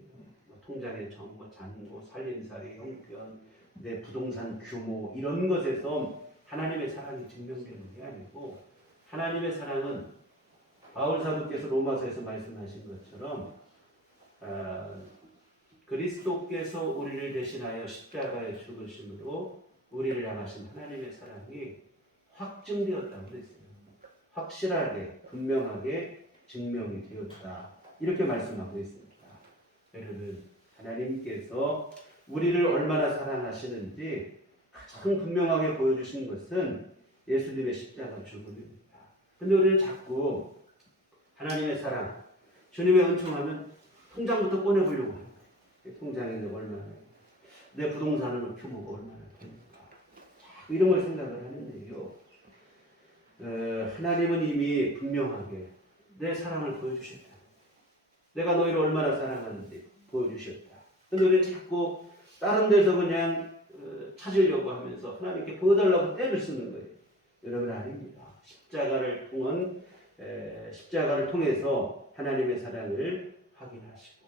뭐 통장의 정보, 잔고, 살림살이, 형편, 내 부동산 규모 이런 것에서 하나님의 사랑이 증명되는 게 아니고 하나님의 사랑은 바울 사도께서 로마서에서 말씀하신 것처럼 그리스도께서 우리를 대신하여 십자가에 죽으심으로 우리를 향하신 하나님의 사랑이 확증되었다고 그랬어요. 확실하게 분명하게 증명이 되었다. 이렇게 말씀하고 있습니다. 여러분 하나님께서 우리를 얼마나 사랑하시는지 가장 분명하게 보여주신 것은 예수님의 십자가 죽음입니다. 근데 우리는 자꾸 하나님의 사랑, 주님의 은총하면 통장부터 꺼내보려고 합니다. 통장에 얼마나, 내 부동산은 규모가 얼마나 됩니까? 이런 걸 생각을 하는데요. 하나님은 이미 분명하게 내 사랑을 보여주셨다. 내가 너희를 얼마나 사랑하는지 보여주셨다. 근데 우리는 자꾸 다른 데서 그냥 찾으려고 하면서 하나님께 보여달라고 떼를 쓰는 거예요. 여러분 아닙니다. 십자가를 통해서 하나님의 사랑을 확인하시고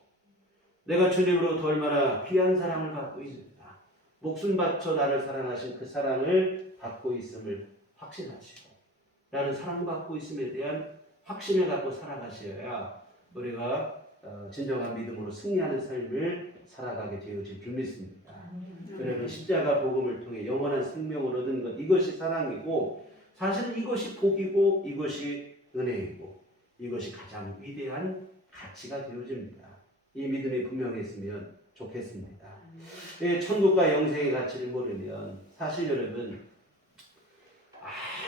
내가 주님으로부터 얼마나 귀한 사랑을 받고 있는가, 목숨 바쳐 나를 사랑하신 그 사랑을 받고 있음을 확신하시고 나는 사랑받고 있음에 대한 확신을 갖고 살아가셔야 우리가 진정한 믿음으로 승리하는 삶을 살아가게 되어질 줄 믿습니다. 여러분 십자가 복음을 통해 영원한 생명을 얻은 것, 이것이 사랑이고 사실은 이것이 복이고 이것이 은혜이고 이것이 가장 위대한 가치가 되어집니다. 이 믿음이 분명했으면 좋겠습니다. 천국과 영생의 가치를 모르면 사실 여러분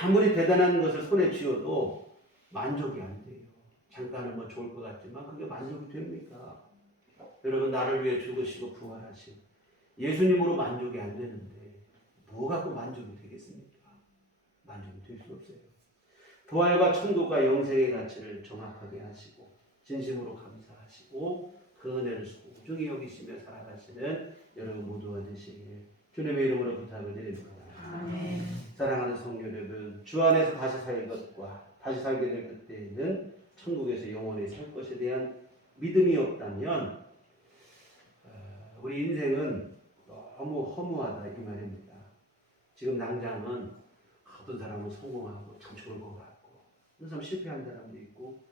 아무리 대단한 것을 손에 쥐어도 만족이 안 돼요. 잠깐은 뭐 좋을 것 같지만 그게 만족이 됩니까? 여러분 나를 위해 죽으시고 부활하신 예수님으로 만족이 안 되는데 뭐 갖고 만족이 되겠습니까? 만족이 될 수 없어요. 부활과 천국과 영생의 가치를 정확하게 하시고 진심으로 감사하시고 그 은혜를 소중히 여기시며 살아가시는 여러분 모두가 되시길 주님의 이름으로 부탁을 드립니다. 아멘. 사랑하는 성도 여러분, 주 안에서 다시 살 것과 다시 살게 될 그때에는 천국에서 영원히 살 것에 대한 믿음이 없다면 우리 인생은 너무 허무하다 이 말입니다. 지금 당장은 어떤 사람은 성공하고 참 좋을 것 같고 어떤 사람 실패한 사람도 있고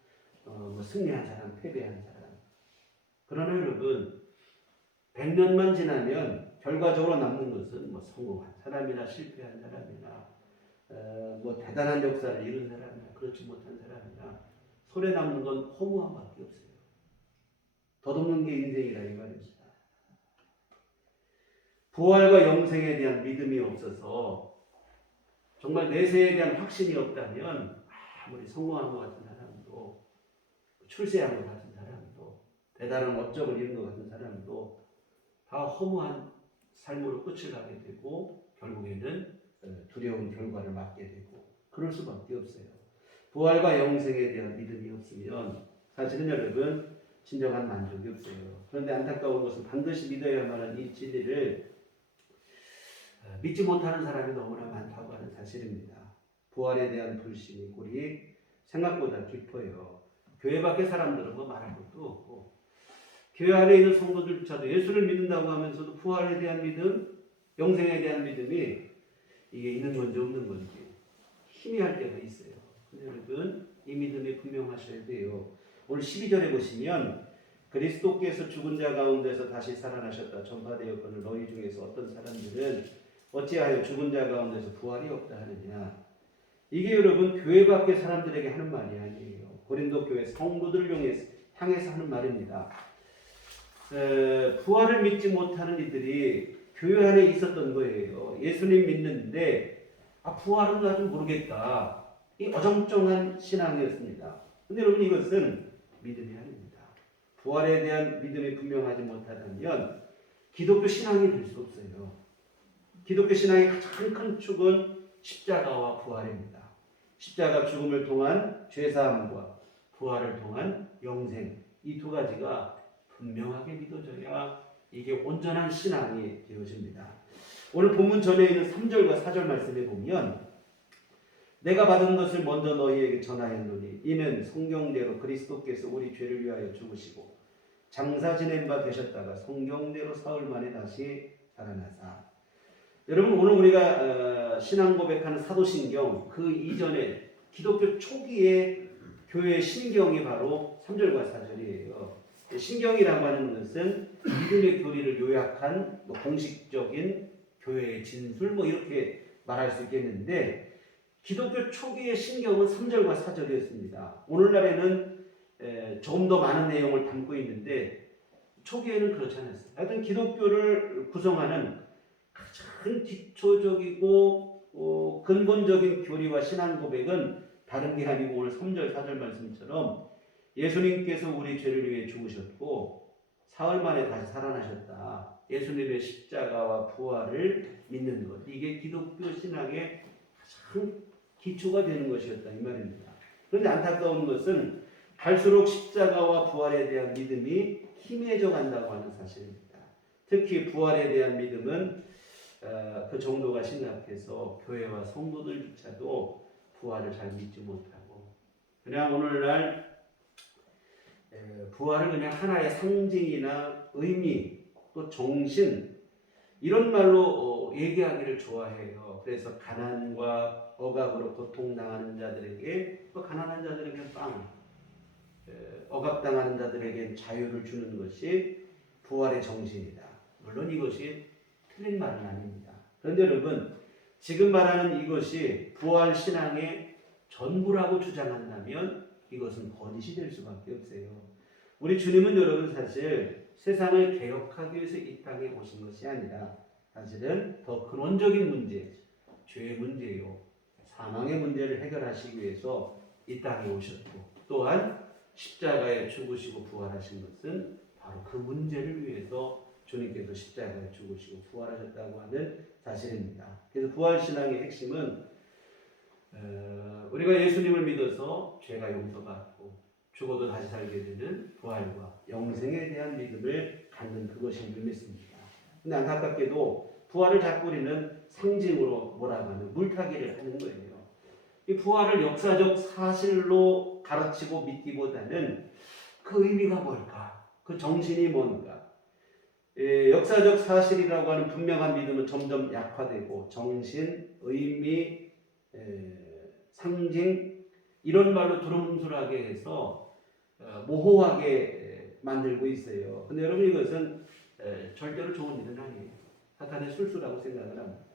뭐 승리한 사람, 패배한 사람. 그러나 여러분 100년만 지나면 결과적으로 남는 것은 뭐 성공한 사람이나 실패한 사람이나 뭐 대단한 역사를 이룬 사람이나 그렇지 못한 사람이나 손에 남는 건 허무함밖에 없어요. 덧없는 게 인생이라 이 말입니다. 부활과 영생에 대한 믿음이 없어서 정말 내세에 대한 확신이 없다면 아무리 성공한 것 같은 사람도 출세한 것 같은 사람도 대단한 업적을 이룬 것 같은 사람도 다 허무한 삶으로 끝을 가게 되고 결국에는 두려운 결과를 맞게 되고 그럴 수밖에 없어요. 부활과 영생에 대한 믿음이 없으면 사실은 여러분 진정한 만족이 없어요. 그런데 안타까운 것은 반드시 믿어야만 하는 이 진리를 믿지 못하는 사람이 너무나 많다고 하는 사실입니다. 부활에 대한 불신이 꼴이 생각보다 깊어요. 교회 밖의 사람들은 뭐 말할 것도 없고 교회 안에 있는 성도들조차도 예수를 믿는다고 하면서도 부활에 대한 믿음, 영생에 대한 믿음이 이게 있는 건지 없는 건지 희미할 때가 있어요. 근데 여러분 이 믿음이 분명하셔야 돼요. 오늘 12절에 보시면 그리스도께서 죽은 자 가운데서 다시 살아나셨다 전파되었거늘 너희 중에서 어떤 사람들은 어찌하여 죽은 자 가운데서 부활이 없다 하느냐. 이게 여러분 교회 밖의 사람들에게 하는 말이 아니에요. 고린도 교회 성도들을 향해서 하는 말입니다. 부활을 믿지 못하는 이들이 교회 안에 있었던 거예요. 예수님 믿는데 부활은 나도 모르겠다. 이 어정쩡한 신앙이었습니다. 근데 여러분 이것은 믿음이 아닙니다. 부활에 대한 믿음이 분명하지 못하다면 기독교 신앙이 될 수 없어요. 기독교 신앙의 가장 큰 축은 십자가와 부활입니다. 십자가 죽음을 통한 죄사함과 부활을 통한 영생, 이 두 가지가 분명하게 믿어져야 이게 온전한 신앙이 되어집니다. 오늘 본문 전에 있는 3절과 4절 말씀에 보면 내가 받은 것을 먼저 너희에게 전하였노니 이는 성경대로 그리스도께서 우리 죄를 위하여 죽으시고 장사 지낸 바 되셨다가 성경대로 사흘 만에 다시 살아나사. 여러분, 오늘 우리가 신앙 고백하는 사도신경, 그 이전에 기독교 초기의 교회 신경이 바로 3절과 4절이에요. 신경이라고 하는 것은 믿음의 교리를 요약한 공식적인 교회의 진술 이렇게 말할 수 있겠는데, 기독교 초기의 신경은 3절과 4절이었습니다. 오늘날에는 조금 더 많은 내용을 담고 있는데 초기에는 그렇지 않았어요. 하여튼 기독교를 구성하는 가장 기초적이고 근본적인 교리와 신앙 고백은 다른 게 아니고 오늘 3절 4절 말씀처럼 예수님께서 우리 죄를 위해 죽으셨고 사흘 만에 다시 살아나셨다. 예수님의 십자가와 부활을 믿는 것, 이게 기독교 신앙의 가장 기초가 되는 것이었다 이 말입니다. 그런데 안타까운 것은 갈수록 십자가와 부활에 대한 믿음이 희미해져 간다고 하는 사실입니다. 특히 부활에 대한 믿음은 그 정도가 심각해서 교회와 성도들조차도 부활을 잘 믿지 못하고 그냥 오늘날 부활을 그냥 하나의 상징이나 의미 또 정신 이런 말로 얘기하기를 좋아해요. 그래서 가난과 억압으로 고통당하는 자들에게 또 가난한 자들에게 빵, 억압당하는 자들에게 자유를 주는 것이 부활의 정신이다. 물론 이것이 틀린 말은 아닙니다. 그런데 여러분, 지금 말하는 이것이 부활 신앙의 전부라고 주장한다면 이것은 거짓이 될 수밖에 없어요. 우리 주님은 여러분 사실 세상을 개혁하기 위해서 이 땅에 오신 것이 아니라 사실은 더 근원적인 문제, 죄의 문제요, 사망의 문제를 해결하시기 위해서 이 땅에 오셨고 또한 십자가에 죽으시고 부활하신 것은 바로 그 문제를 위해서 주님께서 십자가에 죽으시고 부활하셨다고 하는 사실입니다. 그래서 부활신앙의 핵심은 우리가 예수님을 믿어서 죄가 용서받고 죽어도 다시 살게 되는 부활과 영생에 대한 믿음을 갖는 그것인 줄 믿습니다. 근데 안타깝게도 부활을 자꾸 우리는 상징으로 몰아가는 물타기를 하는 거예요. 이 부활을 역사적 사실로 가르치고 믿기보다는 그 의미가 뭘까? 그 정신이 뭔가? 역사적 사실이라고 하는 분명한 믿음은 점점 약화되고 정신, 의미, 상징 이런 말로 두루뭉술하게 해서 모호하게 만들고 있어요. 근데 여러분 이것은 절대로 좋은 일은 아니에요. 사탄의 술수라고 생각을 합니다.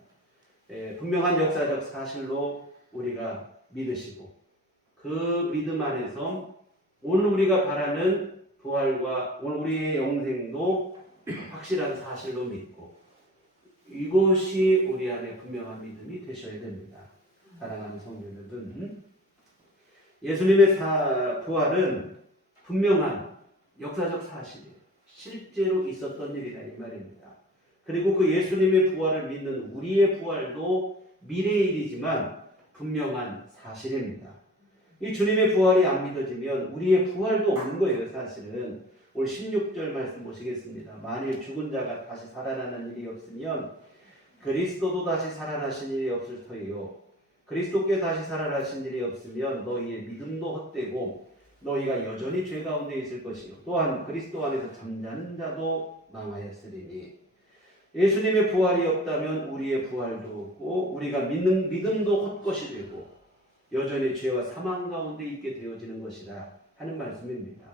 분명한 역사적 사실로 우리가 믿으시고 그 믿음 안에서 오늘 우리가 바라는 부활과 오늘 우리의 영생도 확실한 사실로 믿고 이것이 우리 안에 분명한 믿음이 되셔야 됩니다. 사랑하는 성도 여러분, 예수님의 부활은 분명한 역사적 사실이에요. 실제로 있었던 일이다 이 말입니다. 그리고 그 예수님의 부활을 믿는 우리의 부활도 미래의 일이지만 분명한 사실입니다. 이 주님의 부활이 안 믿어지면 우리의 부활도 없는 거예요. 사실은 오늘 16절 말씀 보시겠습니다. 만일 죽은 자가 다시 살아나는 일이 없으면 그리스도도 다시 살아나신 일이 없을 터이요 그리스도께 다시 살아나신 일이 없으면 너희의 믿음도 헛되고 너희가 여전히 죄 가운데 있을 것이요 또한 그리스도 안에서 잠자는 자도 망하였으리니 예수님의 부활이 없다면 우리의 부활도 없고 우리가 믿는 믿음도 헛것이 되고 여전히 죄와 사망 가운데 있게 되어지는 것이라 하는 말씀입니다.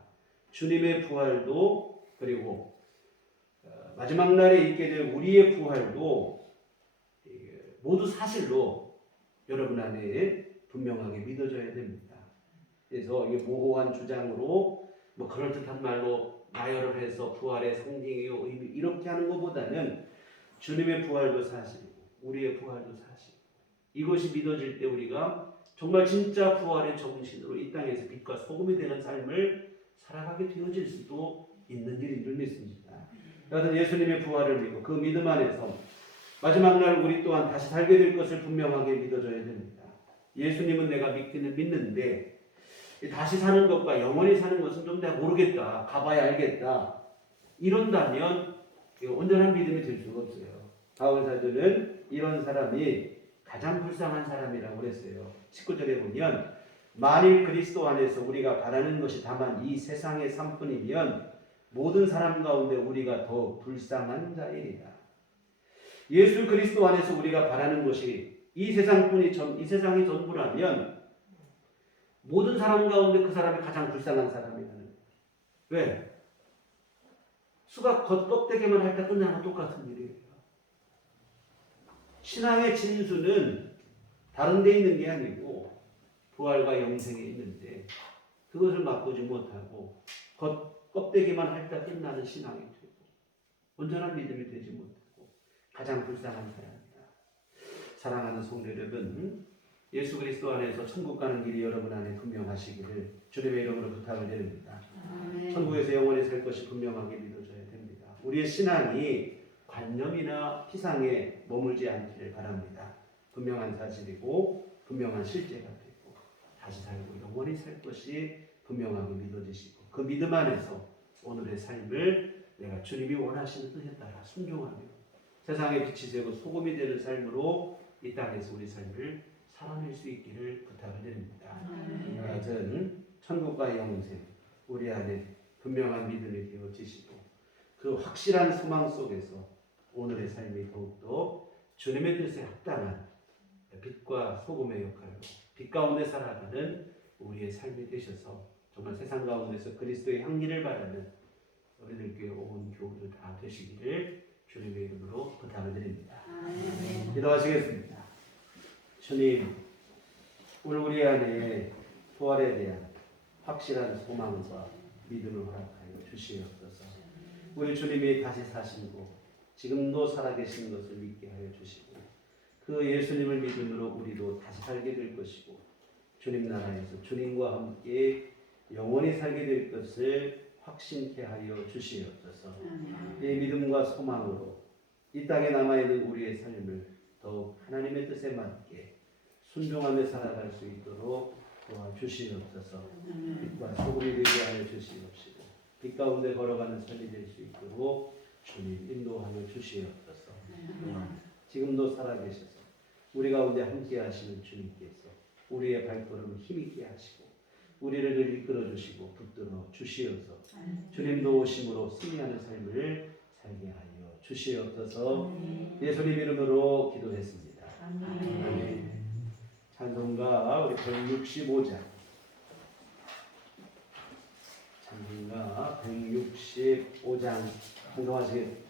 주님의 부활도 그리고 마지막 날에 있게 될 우리의 부활도 모두 사실로 여러분 안에 분명하게 믿어져야 됩니다. 그래서 이게 모호한 주장으로 그럴듯한 말로 나열을 해서 부활의 상징이요 의미 이렇게 하는 것보다는 주님의 부활도 사실이고 우리의 부활도 사실. 이것이 믿어질 때 우리가 정말 진짜 부활의 정신으로 이 땅에서 빛과 소금이 되는 삶을 살아가게 되어질 수도 있는 일인 줄 믿습니다. 그래서 예수님의 부활을 믿고 그 믿음 안에서 마지막 날 우리 또한 다시 살게 될 것을 분명하게 믿어줘야 됩니다. 예수님은 내가 믿기는 믿는데 다시 사는 것과 영원히 사는 것은 좀 내가 모르겠다. 가봐야 알겠다. 이런다면 온전한 믿음이 될 수가 없어요. 바울 사도는 이런 사람이 가장 불쌍한 사람이라고 그랬어요. 19절에 보면 만일 그리스도 안에서 우리가 바라는 것이 다만 이 세상의 삶뿐이면 모든 사람 가운데 우리가 더 불쌍한 자이리라. 예수 그리스도 안에서 우리가 바라는 것이 이 세상이 전부라면 모든 사람 가운데 그 사람이 가장 불쌍한 사람이라는 거예요. 왜? 수가 겉껍데기만 할 때 끝나는 똑같은 일이에요. 신앙의 진수는 다른 데 있는 게 아니고 부활과 영생에 있는데 그것을 맛보지 못하고 껍데기만 할 때 끝나는 신앙이 되고 온전한 믿음이 되지 못하고 가장 불쌍한 사람이다. 사랑하는 성도 여러분, 예수 그리스도 안에서 천국 가는 길이 여러분 안에 분명하시기를 주님의 이름으로 부탁을 드립니다. 천국에서 영원히 살 것이 분명하게 믿어져야 됩니다. 우리의 신앙이 관념이나 피상에 머물지 않기를 바랍니다. 분명한 사실이고 분명한 실제가 되고 다시 살고 영원히 살 것이 분명하게 믿어지시고 그 믿음 안에서 오늘의 삶을 내가 주님이 원하시는 뜻에 따라 순종하며 세상에 빛이 되고 소금이 되는 삶으로 이 땅에서 우리 삶을 살아낼 수 있기를 부탁을 드립니다. 이와 같은 천국과 영생 우리 안에 분명한 믿음이 되어지시고 그 확실한 소망 속에서 오늘의 삶이 더욱더 주님의 뜻에 합당한 빛과 소금의 역할로 빛 가운데 살아가는 우리의 삶이 되셔서 정말 세상 가운데서 그리스도의 향기를 바라는 우리들 교회 온 교우들 다 되시기를 주님의 이름으로 부탁을 드립니다. 기도하시겠습니다. 주님, 오늘 우리 안에 부활에 대한 확실한 소망과 믿음을 허락하여 주시옵소서. 우리 주님이 다시 사시고 지금도 살아계신 것을 믿게 하여 주시고 그 예수님을 믿음으로 우리도 다시 살게 될 것이고 주님 나라에서 주님과 함께 영원히 살게 될 것을 확신케 하여 주시옵소서. 이 믿음과 소망으로 이 땅에 남아있는 우리의 삶을 더욱 하나님의 뜻에 맞게 순종하며 살아갈 수 있도록 도와주시옵소서. 빛과 소금이 되게 하여 주시옵시고 빛 가운데 걸어가는 삶이 될 수 있도록 주님 인도하여 주시옵소서. 지금도 살아계셔서 우리 가운데 함께 하시는 주님께서 우리의 발걸음을 힘있게 하시고 우리를 늘 이끌어 주시고 붙들어 주시어서 주님도 오심으로 승리하는 삶을 살게 하여 주시옵소서. 예수님 이름으로 기도했습니다. 아멘. 찬송가 우리 165장 찬송가 165장 찬송하시겠습니다.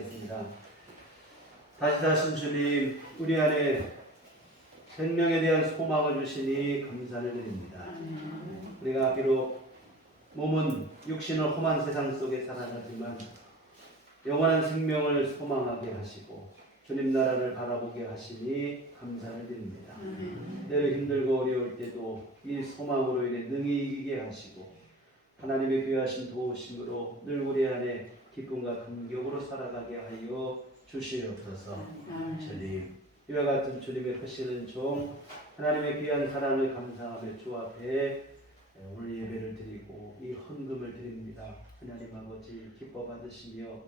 기도하시겠습니다. 다시 사신 주님, 우리 안에 생명에 대한 소망을 주시니 감사를 드립니다. 우리가 비록 몸은 육신은 험한 세상 속에 살아가지만 영원한 생명을 소망하게 하시고 주님 나라를 바라보게 하시니 감사를 드립니다. 때로 힘들고 어려울 때도 이 소망으로 인해 능히 이기게 하시고 하나님의 귀하신 도우심으로 늘 우리 안에 기쁨과 감격으로 살아가게 하여 주시옵소서. 주님, 이와 같은 주님의 크시는 종 하나님의 귀한 사랑을 감사하며 주 앞에 오늘 예배를 드리고 이 헌금을 드립니다. 하나님 아버지 기뻐 받으시며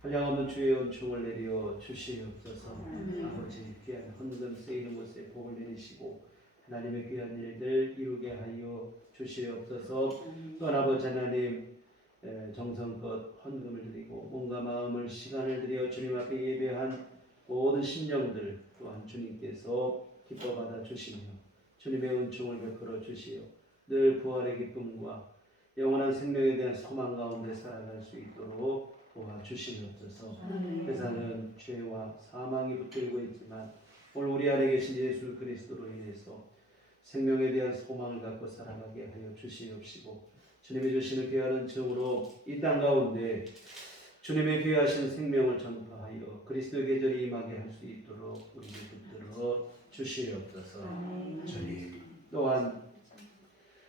한량없는 주의 은총을 내려 주시옵소서. 아버지 귀한 헌금 쓰이는 곳에 복을 내리시고 하나님의 귀한 일들 이루게 하여 주시옵소서. 또 아버지 하나님 정성껏 헌금을 드리고 몸과 마음을 시간을 들여 주님 앞에 예배한 모든 심령들 또한 주님께서 기뻐 받아 주시며 주님의 은총을 베풀어 주시어 늘 부활의 기쁨과 영원한 생명에 대한 소망 가운데 살아갈 수 있도록 도와주시옵소서. 세상은 죄와 사망이 붙들고 있지만 오늘 우리 안에 계신 예수 그리스도로 인해서 생명에 대한 소망을 갖고 살아가게 하여 주시옵시고 주님이 주시는 귀한 은총으로 이 땅 가운데 주님의 귀하신 생명을 전파하여 그리스도의 계절이 임하게 할 수 있도록 우리를 붙들어 주시옵소서. 주님 또한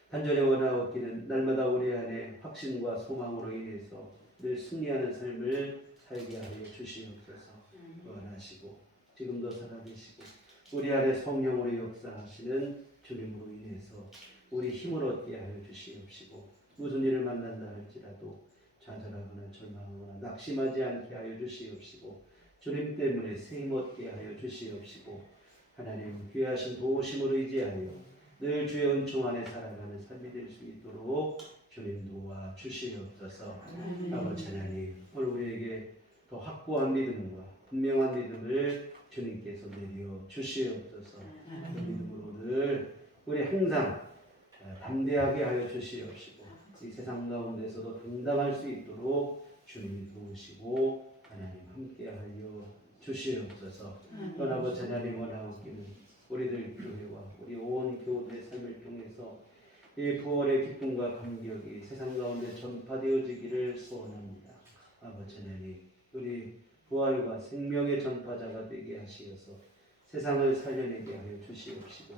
단전에 원하옵기는 날마다 우리 안에 확신과 소망으로 인해서 늘 승리하는 삶을 살게 하여 주시옵소서. 원하시고 지금도 살아계시고 우리 안에 성령으로 역사하시는 주님으로 인해서 우리 힘을 얻게 하여 주시옵시고 무슨 일을 만난다 할지라도 좌절하거나 절망하거나 낙심하지 않게 하여 주시옵시고 주님 때문에 세임 얻게 하여 주시옵시고 하나님 귀하신 도우심으로 의지하여 늘 주의 은총 안에 살아가는 삶이 될 수 있도록 주님 도와 주시옵소서. 아버지 하나님 오늘 우리에게 더 확고한 믿음과 분명한 믿음을 주님께서 내려 주시옵소서. 그 믿음으로 늘 우리 항상 담대하게 하여 주시옵시고 이 세상 가운데서도 당당할 수 있도록 주님이 도우시고 하나님 함께하여 주시옵소서. 또 아버지 하나님 원하옵기는 우리들 교회와 우리 온 교우들의 삶을 통해서 이 부활의 기쁨과 감격이 세상 가운데 전파되어지기를 소원합니다. 아버지 하나님 우리 부활과 생명의 전파자가 되게 하시어서 세상을 살려내게 하여 주시옵시고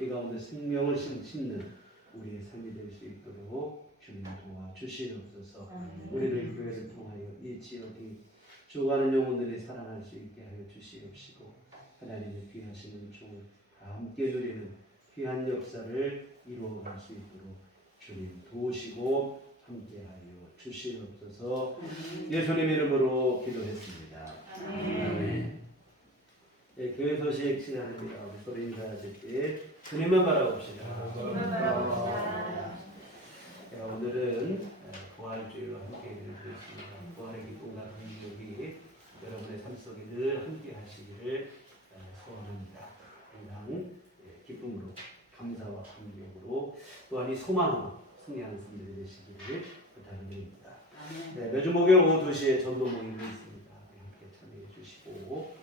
이 가운데 생명을 심는 우리의 삶이 될 수 있도록 주님 도와 주시옵소서. 우리를 교회를 통하여 이 지역이 죽어가는 영혼들이 살아날 수 있게 하여 주시옵시고 하나님의 귀하신 은총을 다 함께 누리는 귀한 역사를 이루어갈 수 있도록 주님 도우시고 함께하여 주시옵소서. 예수님 이름으로 기도했습니다. 아멘. 네, 교회 소식 시간입니다. 우리 서로 인사하실 때 주님만 바라봅시다. 오늘은 부활주일로 함께 예배를 드렸습니다. 부활의 기쁨과 감격이 여러분의 삶 속에 늘 함께 하시기를 소원합니다. 항상 기쁨으로 감사와 감격으로 또한 이 소망으로 승리하는 분들이 되시기를 부탁드립니다. 네, 매주 목요일 오후 2시에 전도 모임이 있습니다. 함께 참여해 주시고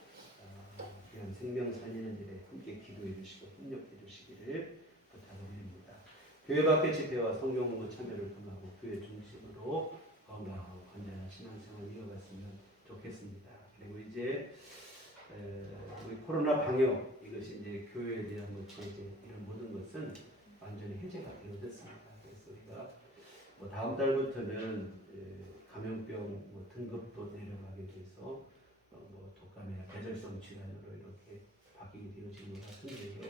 귀한 생명 살리는 일에 함께 기도해 주시고 협력해 주시기를 부탁드립니다. 교회 밖의 집회와 성경 공부 참여를 통하고 교회 중심으로 건강하고 건전한 신앙생활을 이어갔으면 좋겠습니다. 그리고 이제 우리 코로나 방역 이것이 이제 교회에 대한 뭐 제재 이런 모든 것은 완전히 해제가 되어졌습니다. 그래서 우리가 뭐 다음 달부터는 감염병 뭐 등급도 내려가게 돼서 뭐 독감이나 계절성 질환으로 이렇게 바뀌게 되어진 것 같은데요.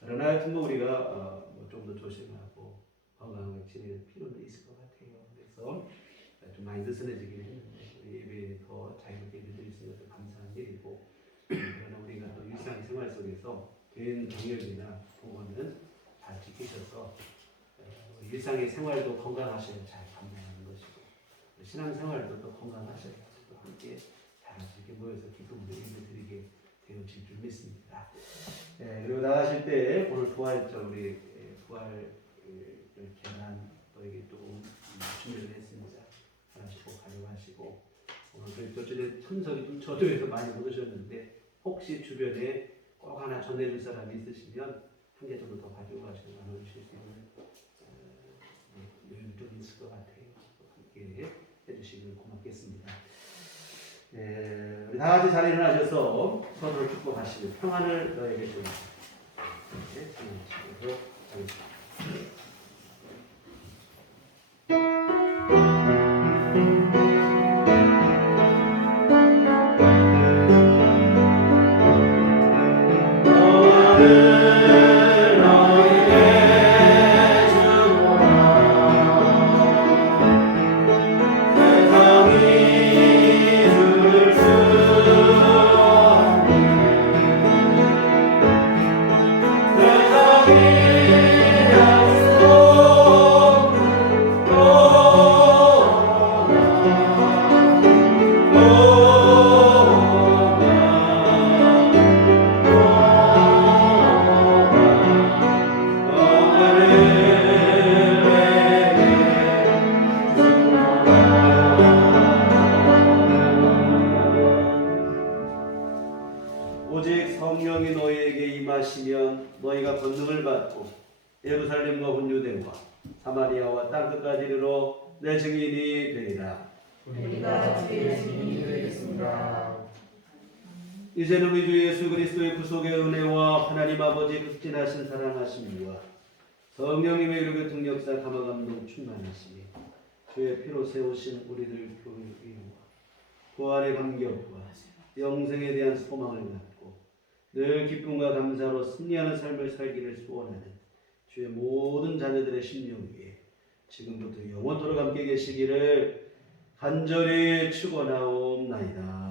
그러나 하여튼 뭐 우리가 뭐 좀 더 조심하고 건강하게 지내는 필요는 있을 것 같아요. 그래서 좀 많이 느슨해지긴 했는데 우리 예배에 더 자유롭게 예배드릴 수 있어서 감사한 일이고 그러나 우리가 또 일상생활 속에서 개인 방역이나 보건은 잘 지키셔서 일상의 생활도 건강하셔야 잘 감당하는 것이고 신앙생활도 또 건강하셔야 또 함께 다 같이 이렇게 모여서 기쁨으로 예배드리게 되어질 줄 믿습니다. 그리고 나가실 때 오늘 부활절 우리 부활 계란 또 이게 또 준비를 했습니다. 하나씩 꼭 가져가시고 그 전에 참석이 좀 저도에서 많이 못 오셨는데 혹시 주변에 꼭 하나 전해줄 사람이 있으시면 한 개 정도 더 가지고 가시고 나눠주실 수 있는 여유 좀 있을 것 같아요. 함께 해주시면 고맙겠습니다. 우리 다 같이 자리에 일어나셔서 서로를 축복하시고 평안을 너에게 좀 전하시도록 하겠습니다. 오직 성령이 너희에게 임하시면 너희가 권능을 받고 예루살렘과 혼유대와 사마리아와 땅끝까지 이르러 내 증인이 되리라. 우리가 주의 증인이 되겠습니다. 이제는 우리 주 예수 그리스도의 구속의 은혜와 하나님 아버지의 극진하신 사랑하심과 성령님의 이르게 등력사 감화감동 충만하시니 주의 피로 세우신 우리들 교회와 부활의 감격과 영생에 대한 소망을 갖고 늘 기쁨과 감사로 승리하는 삶을 살기를 소원하는 주의 모든 자녀들의 심령 위에 지금부터 영원토록 함께 계시기를 간절히 축원하옵나이다.